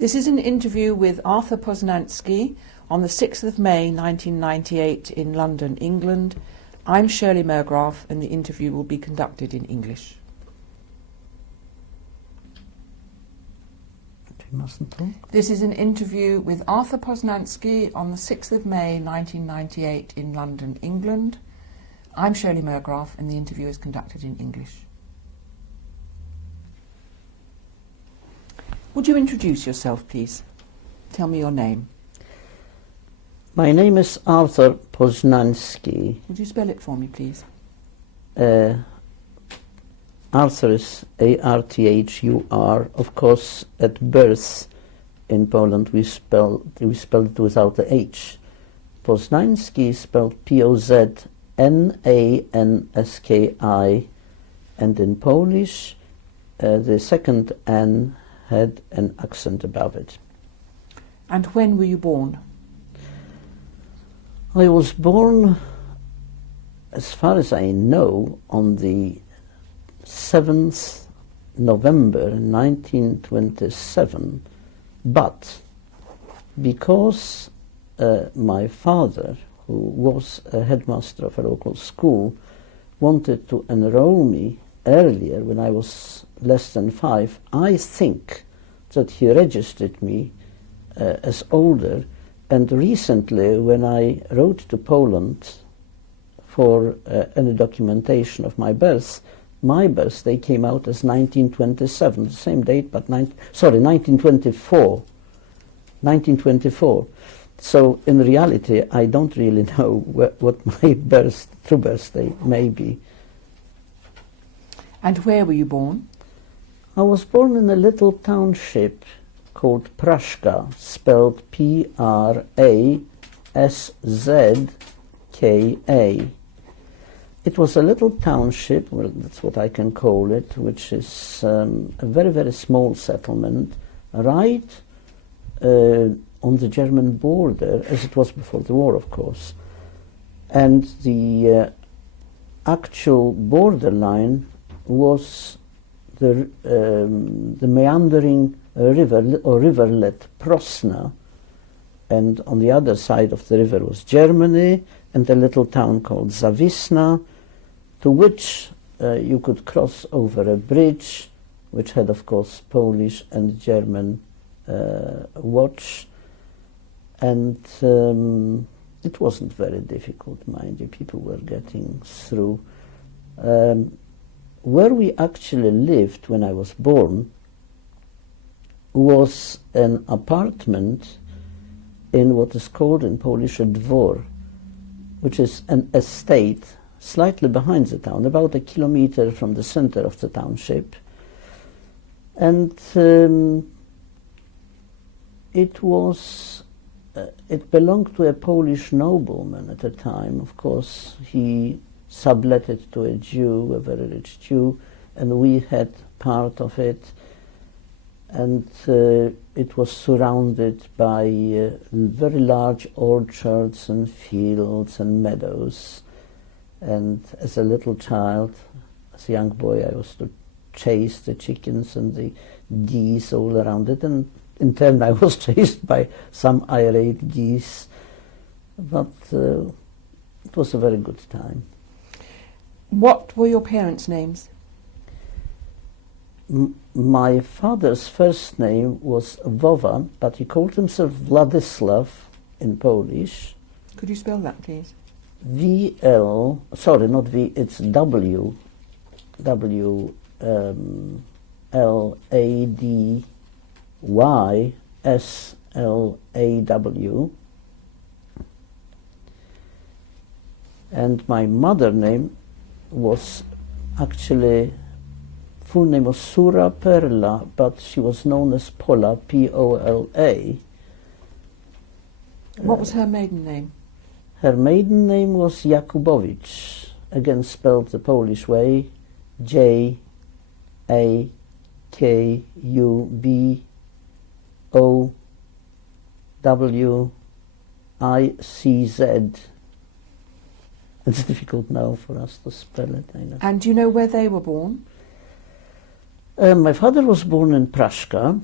This is an interview with Arthur Poznanski on the 6th of May 1998 in London, England. I'm Shirley Mergraf and the interview will be conducted in English. This is an interview with Arthur Poznanski on the 6th of May 1998 in London, England. I'm Shirley Mergraf and the interview is conducted in English. Would you introduce yourself, please? Tell me your name. My name is Arthur Poznanski. Would you spell it for me, please? Arthur is A-R-T-H-U-R. Of course, at birth in Poland we spelled it without the H. Poznanski is spelled P-O-Z-N-A-N-S-K-I, and in Polish the second N had an accent above it. And when were you born? I was born, as far as I know, on the 7th November 1927, but because my father, who was a headmaster of a local school, wanted to enroll me earlier when I was less than 5, I think that he registered me as older, and recently when I wrote to Poland for any documentation of my birthday came out as 1927, the same date, but 1924. 1924. So in reality I don't really know what my true birthday may be. And where were you born? I was born in a little township called Praszka, spelled P-R-A-S-Z-K-A. It was a little township, well, that's what I can call it, which is a very, very small settlement, right on the German border, as it was before the war, of course. And the actual borderline was the meandering river or riverlet Prosna, and on the other side of the river was Germany and a little town called Zawisna, to which you could cross over a bridge which had, of course, Polish and German watch, and it wasn't very difficult, mind you, people were getting through. Where we actually lived when I was born was an apartment in what is called in Polish a dwór, which is an estate slightly behind the town, about a kilometer from the center of the township. And it belonged to a Polish nobleman at the time. Of course, he sublet it to a Jew, a very rich Jew, and we had part of it. And it was surrounded by very large orchards and fields and meadows. And as a little child, as a young boy, I used to chase the chickens and the geese all around it, and in turn I was chased by some irate geese. But it was a very good time. What were your parents' names? My father's first name was Wowa, but he called himself Władysław in Polish. Could you spell that, please? Sorry, not V, it's W, L-A-D-Y-S-L-A-W. And my mother name was actually, full name was Sura Perla, but she was known as Pola, P-O-L-A. What was her maiden name? Her maiden name was Jakubowicz, again spelled the Polish way, J-A-K-U-B-O-W-I-C-Z. It's difficult now for us to spell it, I know. And do you know where they were born? My father was born in Praszka,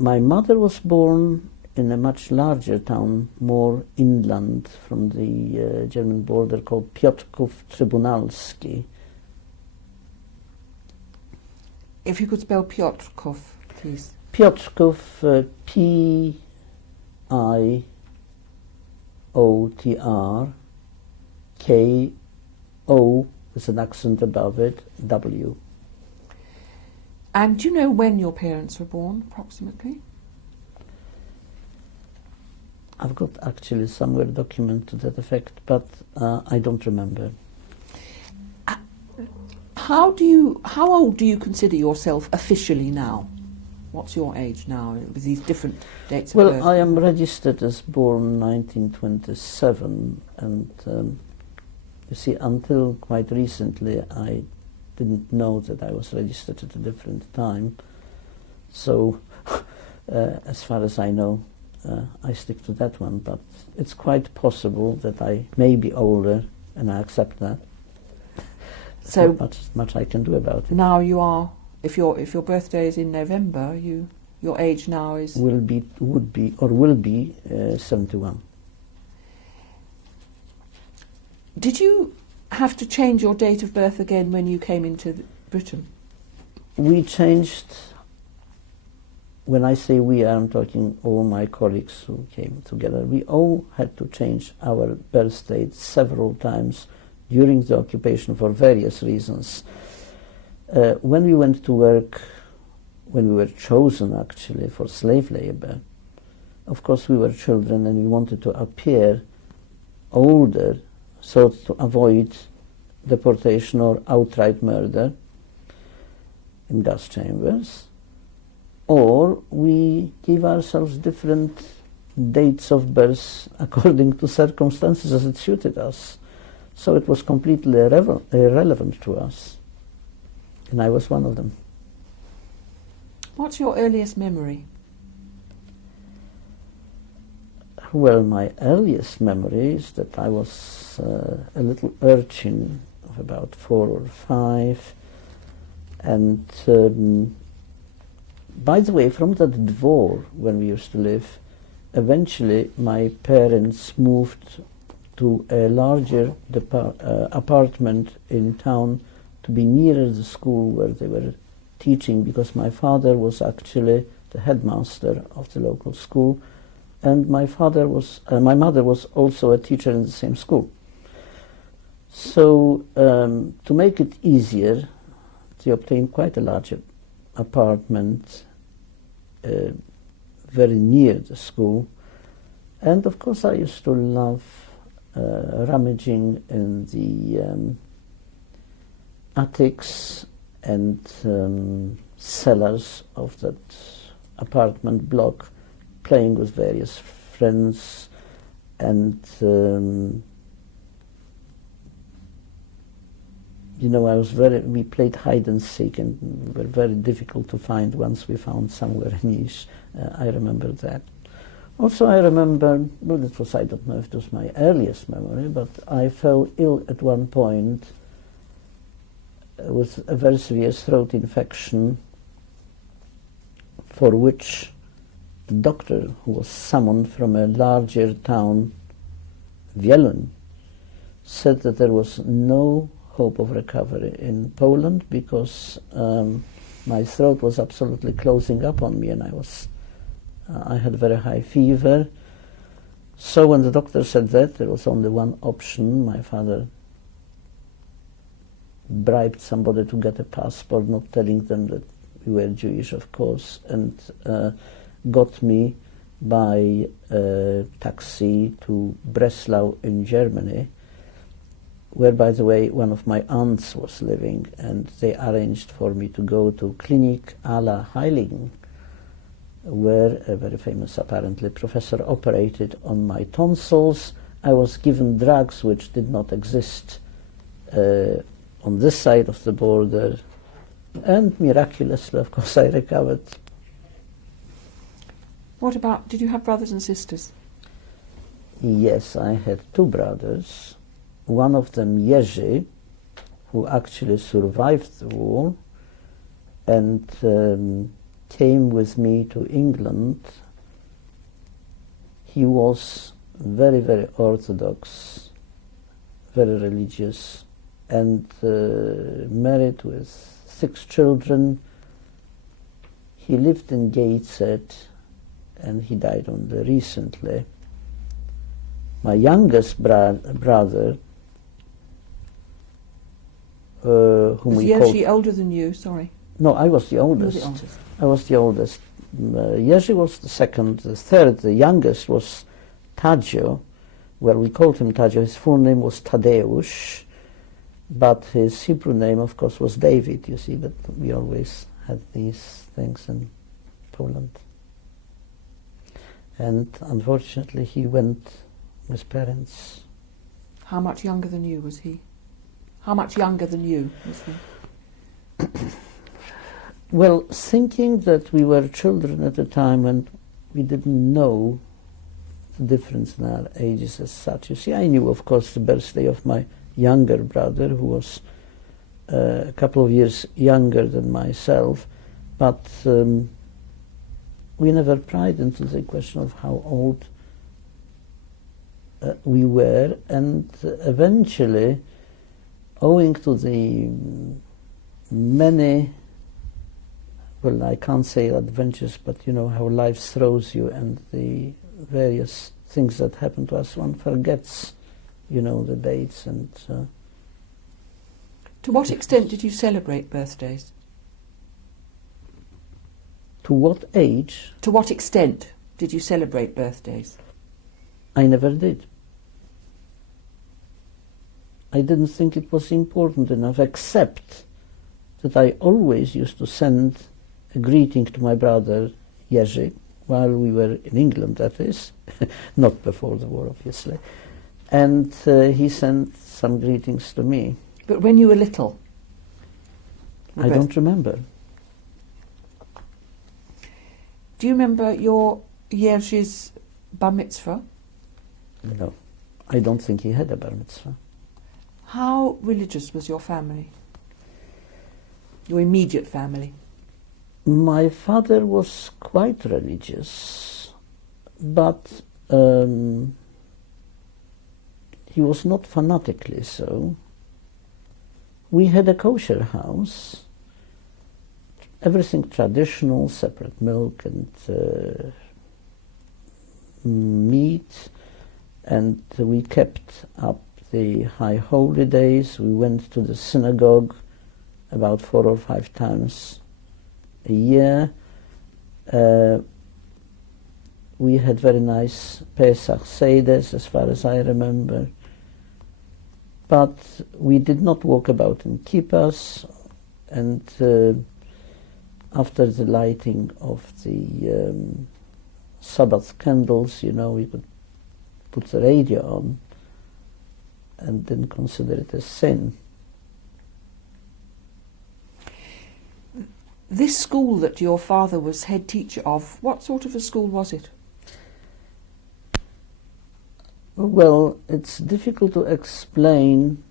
My mother was born in a much larger town, more inland from the German border, called Piotrków Trybunalski. If you could spell Piotrków, please. Piotrków, P-I-O-T-R, K-O, with an accent above it, W. And do you know when your parents were born, approximately? I've got actually somewhere a document to that effect, but I don't remember. How old do you consider yourself officially now? What's your age now with these different dates of birth? Well, I am registered as born 1927, and you see, until quite recently I didn't know that I was registered at a different time. So, as far as I know, I stick to that one, but it's quite possible that I may be older, and I accept that. So much I can do about it. Now you are, if your birthday is in November, your age now is will be 71. Did you have to change your date of birth again when you came into Britain? We changed. When I say we, I'm talking all my colleagues who came together. We all had to change our birth date several times during the occupation for various reasons. When we went to work, when we were chosen actually for slave labor, of course we were children and we wanted to appear older so to avoid deportation or outright murder in gas chambers. Or we give ourselves different dates of birth according to circumstances as it suited us. So it was completely irrelevant to us. And I was one of them. What's your earliest memory? Well, my earliest memory is that I was a little urchin of about 4 or 5. And by the way, from that dvor, when we used to live, eventually my parents moved to a larger apartment in town to be nearer the school where they were teaching, because my father was actually the headmaster of the local school, and my mother was also a teacher in the same school. So to make it easier, they obtained quite a large apartment very near the school, and of course I used to love rummaging in the attics and cellars of that apartment block, playing with various friends, and you know, we played hide and seek, and we were very difficult to find once we found somewhere a niche. I remember that. Also I remember, well, I don't know if it was my earliest memory, but I fell ill at one point with a very serious throat infection, for which the doctor, who was summoned from a larger town, Wieluń, said that there was no hope of recovery in Poland because my throat was absolutely closing up on me, and I had very high fever. So when the doctor said that, there was only one option. My father bribed somebody to get a passport, not telling them that we were Jewish, of course, and got me by taxi to Breslau in Germany, where, by the way, one of my aunts was living, and they arranged for me to go to Klinik Aller Heiligen, where a very famous, apparently, professor operated on my tonsils. I was given drugs which did not exist on this side of the border, and miraculously, of course, I recovered. What about, did you have brothers and sisters? Yes, I had 2 brothers. One of them, Jerzy, who actually survived the war, and came with me to England, he was very, very orthodox, very religious, and married with 6 children. He lived in Gateshead, and he died only recently. My youngest brother, whom we called... Was Jerzy older than you? Sorry. No, I was the oldest. You were the oldest. I was the oldest. Jerzy was the second. The third, the youngest, was Tadzio. Well, we called him Tadzio. His full name was Tadeusz, but his Hebrew name, of course, was David. You see that we always had these things in Poland. And unfortunately, he went with parents. How much younger than you was he? How much younger than you was he? Well, thinking that we were children at a time when we didn't know the difference in our ages as such. You see, I knew, of course, the birthday of my younger brother, who was a couple of years younger than myself, but we never pried into the question of how old we were, and eventually, owing to the many, well, I can't say adventures, but you know how life throws you and the various things that happen to us, one forgets, you know, the dates. And to what extent did you celebrate birthdays? to what age? To what extent did you celebrate birthdays? I never did. I didn't think it was important enough, except that I always used to send a greeting to my brother Jerzy, while we were in England, that is, not before the war, obviously. And he sent some greetings to me. But when you were little? I don't remember. Do you remember your Jerzy's bar mitzvah? No, I don't think he had a bar mitzvah. How religious was your family? Your immediate family? My father was quite religious, but he was not fanatically so. We had a kosher house, everything traditional, separate milk and meat, and we kept up the high holy days. We went to the synagogue about 4 or 5 times a year. We had very nice Pesach Seders, as far as I remember. But we did not walk about in kippas, and after the lighting of the Sabbath candles, you know, we could put the radio on and didn't consider it a sin. This school that your father was head teacher of, what sort of a school was it? Well, it's difficult to explain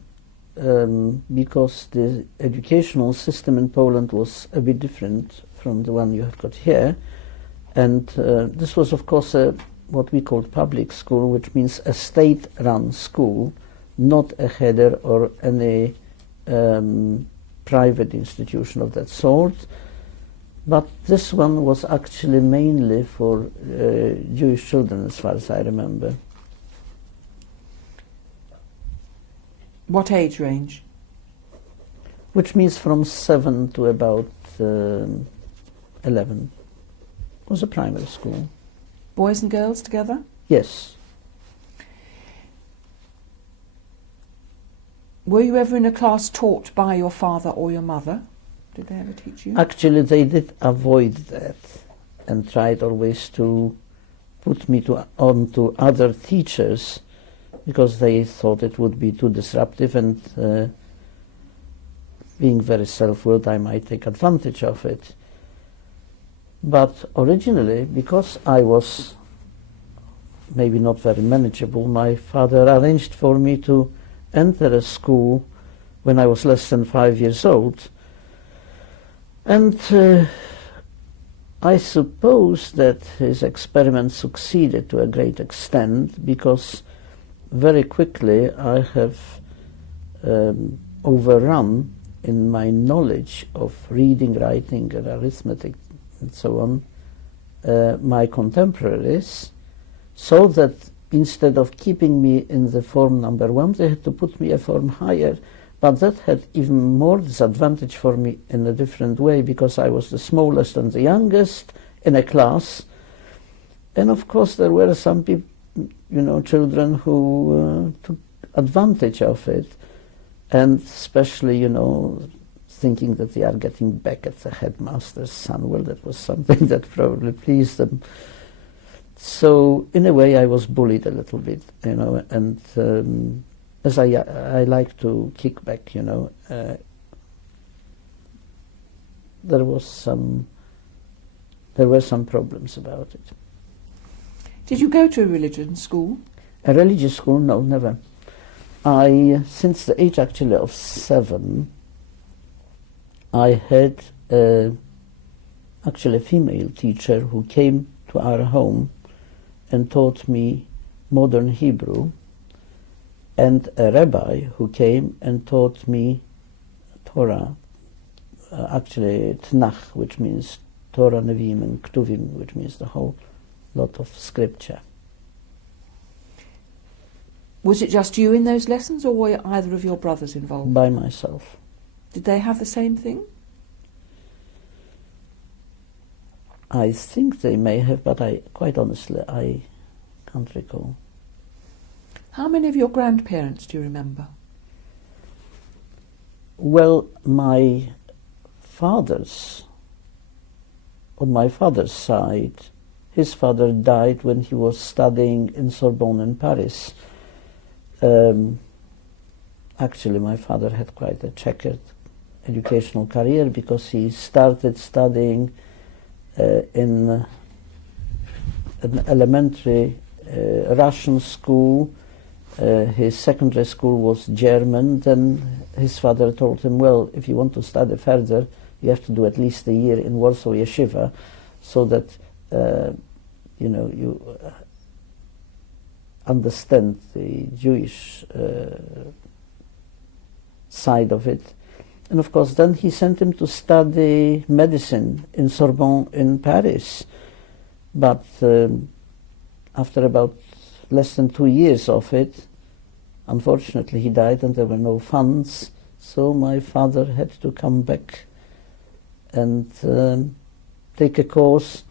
because the educational system in Poland was a bit different from the one you have got here. And this was, of course, what we called public school, which means a state-run school, not a cheder or any private institution of that sort. But this one was actually mainly for Jewish children, as far as I remember. What age range? Which means from 7 to about 11. It was a primary school. Boys and girls together? Yes. Were you ever in a class taught by your father or your mother? Did they ever teach you? Actually, they did avoid that and tried always to put me on to other teachers because they thought it would be too disruptive, and being very self-willed, I might take advantage of it. But originally, because I was maybe not very manageable, my father arranged for me to enter a school when I was less than 5 years old. And I suppose that his experiment succeeded to a great extent, because very quickly I have overrun in my knowledge of reading, writing, and arithmetic, and so on, my contemporaries, so that instead of keeping me in the form number 1, they had to put me a form higher. But that had even more disadvantage for me in a different way, because I was the smallest and the youngest in a class. And of course there were some people, children who took advantage of it, and especially, thinking that they are getting back at the headmaster's son. Well, that was something that probably pleased them. So in a way I was bullied a little bit, and as I like to kick back, there were some problems about it. Did you go to a religion school? A religious school? No, never. Since the age actually of 7, I had actually a female teacher who came to our home and taught me modern Hebrew, and a rabbi who came and taught me Torah, actually Tanakh, which means Torah, Nevi'im, and Ktuvim, which means the whole lot of scripture. Was it just you in those lessons, or were either of your brothers involved? By myself. Did they have the same thing? I think they may have, but quite honestly, I can't recall. How many of your grandparents do you remember? Well, on my father's side, his father died when he was studying in Sorbonne in Paris. Actually, my father had quite a checkered educational career, because he started studying in an elementary Russian school. His secondary school was German. Then his father told him, well, if you want to study further, you have to do at least a year in Warsaw Yeshiva, so that you understand the Jewish side of it. And of course then he sent him to study medicine in Sorbonne in Paris. But after about less than 2 years of it, unfortunately he died and there were no funds, so my father had to come back and take a course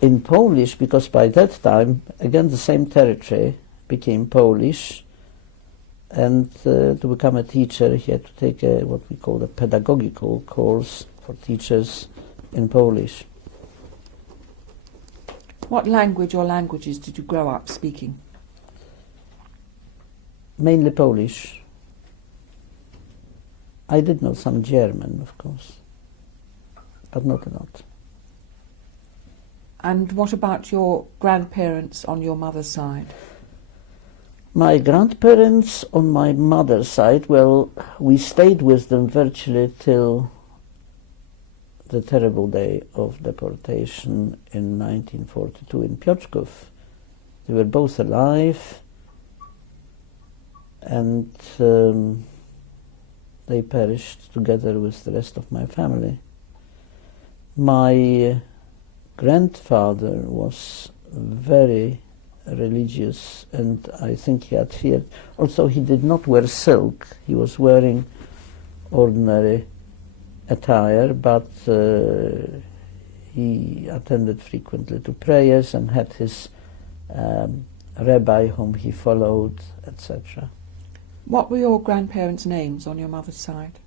in Polish, because by that time, again, the same territory became Polish, and to become a teacher he had to take what we call a pedagogical course for teachers in Polish. What language or languages did you grow up speaking? Mainly Polish. I did know some German, of course, but not a lot. And what about your grandparents on your mother's side? My grandparents on my mother's side, well, we stayed with them virtually till the terrible day of deportation in 1942 in Piotrków. They were both alive, and they perished together with the rest of my family. My grandfather was very religious, and I think he had feared. Also, he did not wear silk. He was wearing ordinary attire, but he attended frequently to prayers and had his rabbi whom he followed, etc. What were your grandparents' names on your mother's side?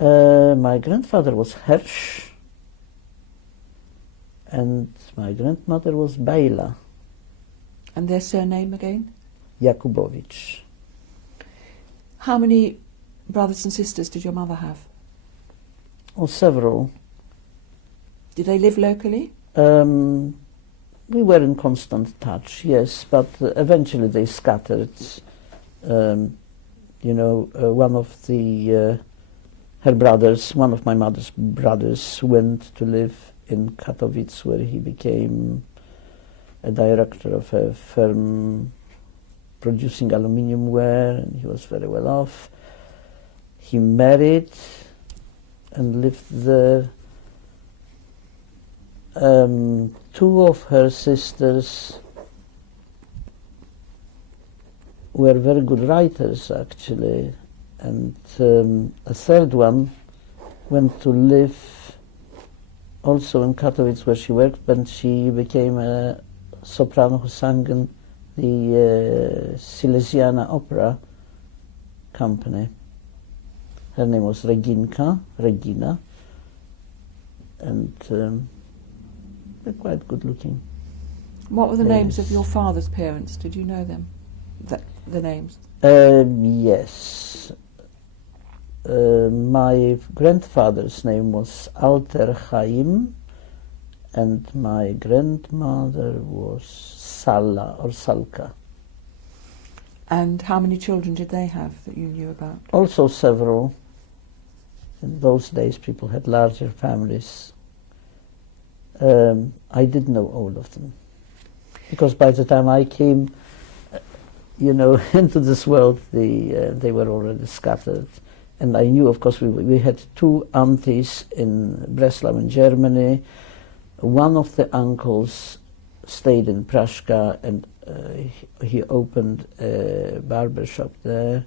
My grandfather was Hersch, and my grandmother was Bejla. And their surname again? Jakubowicz. How many brothers and sisters did your mother have? Oh, several. Did they live locally? We were in constant touch, yes, but eventually they scattered. One of the her brothers, one of my mother's brothers, went to live in Katowice, where he became a director of a firm producing aluminium ware, and he was very well off. He married and lived there. Two of her sisters were very good writers, actually, and a third one went to live also in Katowice, where she worked, and she became a soprano who sang in the Silesiana Opera Company. Her name was Regina, and they're quite good looking. What were the names of your father's parents? Did you know them? The names? Yes. My grandfather's name was Alter Chaim, and my grandmother was Salla or Salka. And how many children did they have that you knew about? Also several. In those days people had larger families. I did know all of them, because by the time I came, into this world, they were already scattered. And I knew, of course, we had two aunties in Breslau in Germany. One of the uncles stayed in Prashka, and he opened a barber shop there.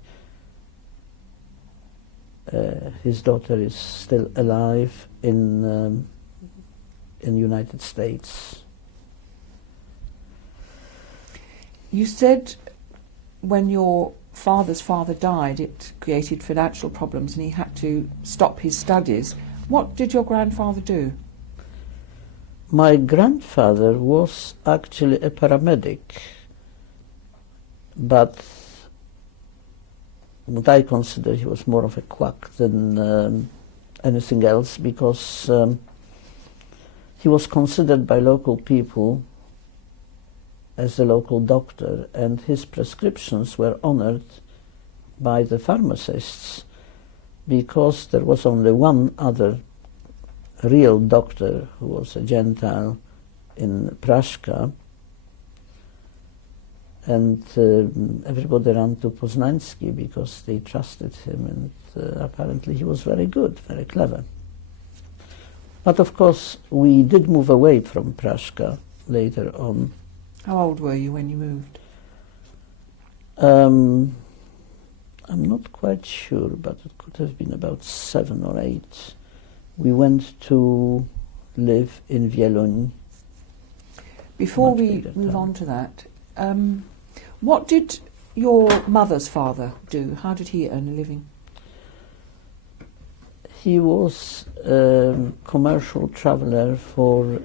His daughter is still alive in United States. You said when your father's father died, it created financial problems and he had to stop his studies. What did your grandfather do? My grandfather was actually a paramedic, but what I consider he was more of a quack than anything else, because he was considered by local people as a local doctor, and his prescriptions were honored by the pharmacists, because there was only one other real doctor who was a Gentile in Prashka, and everybody ran to Poznanski because they trusted him, and apparently he was very good, very clever. But of course we did move away from Prashka later on. How old were you when you moved? I'm not quite sure, but it could have been about 7 or 8. We went to live in Wieluń. Before we move on to that, what did your mother's father do? How did he earn a living? He was a commercial traveler for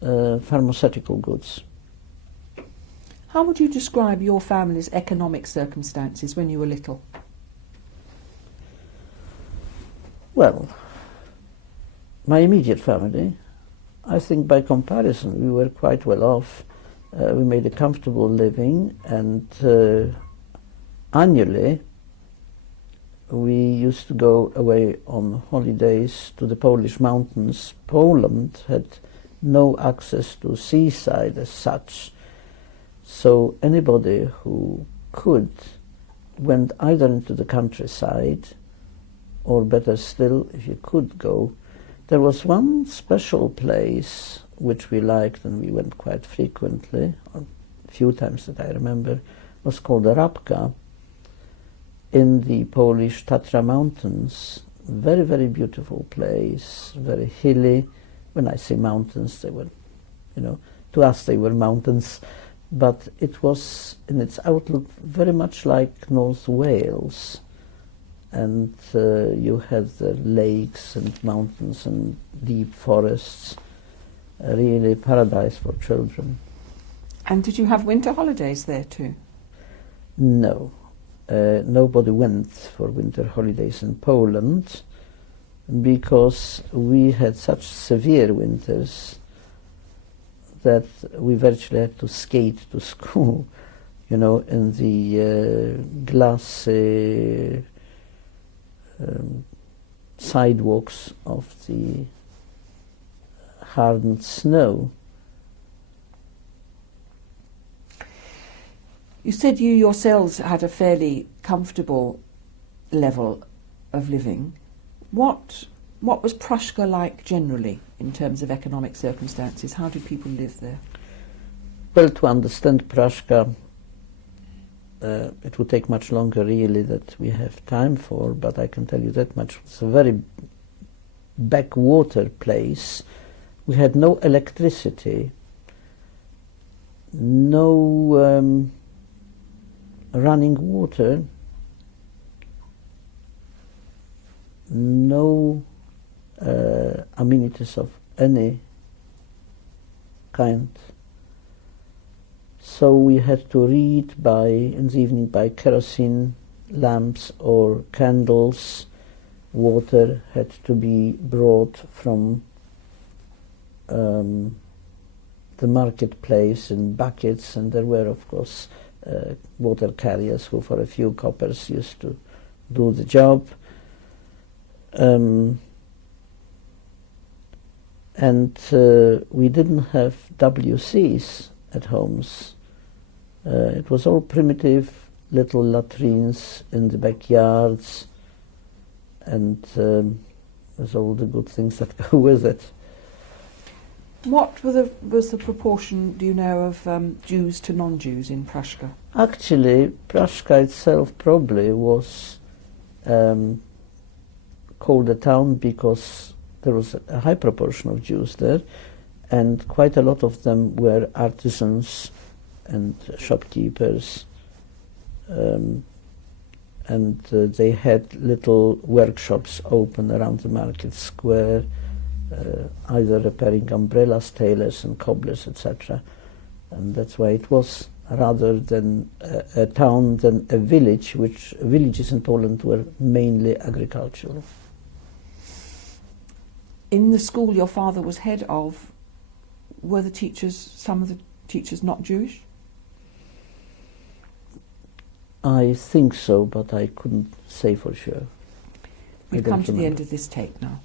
pharmaceutical goods. How would you describe your family's economic circumstances when you were little? Well, my immediate family, I think by comparison we were quite well off. We made a comfortable living, and annually we used to go away on holidays to the Polish mountains. Poland had no access to seaside as such, so anybody who could went either into the countryside, or better still, if you could go. There was one special place which we liked and we went quite frequently, a few times that I remember, was called Rabka, in the Polish Tatra Mountains. Very, very beautiful place, very hilly. When I say mountains, they were, to us they were mountains, but it was in its outlook very much like North Wales. And you had the lakes and mountains and deep forests, really paradise for children. And did you have winter holidays there too? No, nobody went for winter holidays in Poland, because we had such severe winters that we virtually had to skate to school. you know, in the glass sidewalks of the hardened snow. You said you yourselves had a fairly comfortable level of living. What was Pruszka like generally in terms of economic circumstances? How did people live there? Well, to understand Pruszka, it would take much longer really that we have time for, but I can tell you that much. It's a very backwater place. We had no electricity, no running water, no amenities of any kind. So we had to read in the evening by kerosene lamps or candles. Water had to be brought from the marketplace in buckets, and there were, of course, water carriers who for a few coppers used to do the job. And we didn't have WCs at homes. It was all primitive little latrines in the backyards, and there's all the good things that go with it. What was the proportion, do you know, of Jews to non-Jews in Pruszka? Actually, Pruszka itself probably was called a town because there was a high proportion of Jews there, and quite a lot of them were artisans and shopkeepers, and they had little workshops open around the market square, either repairing umbrellas, tailors and cobblers, etc. And that's why it was rather than a town than a village, which villages in Poland were mainly agricultural. In the school your father was head of, were some of the teachers not Jewish? I think so, but I couldn't say for sure. We've come to the end of this tape now.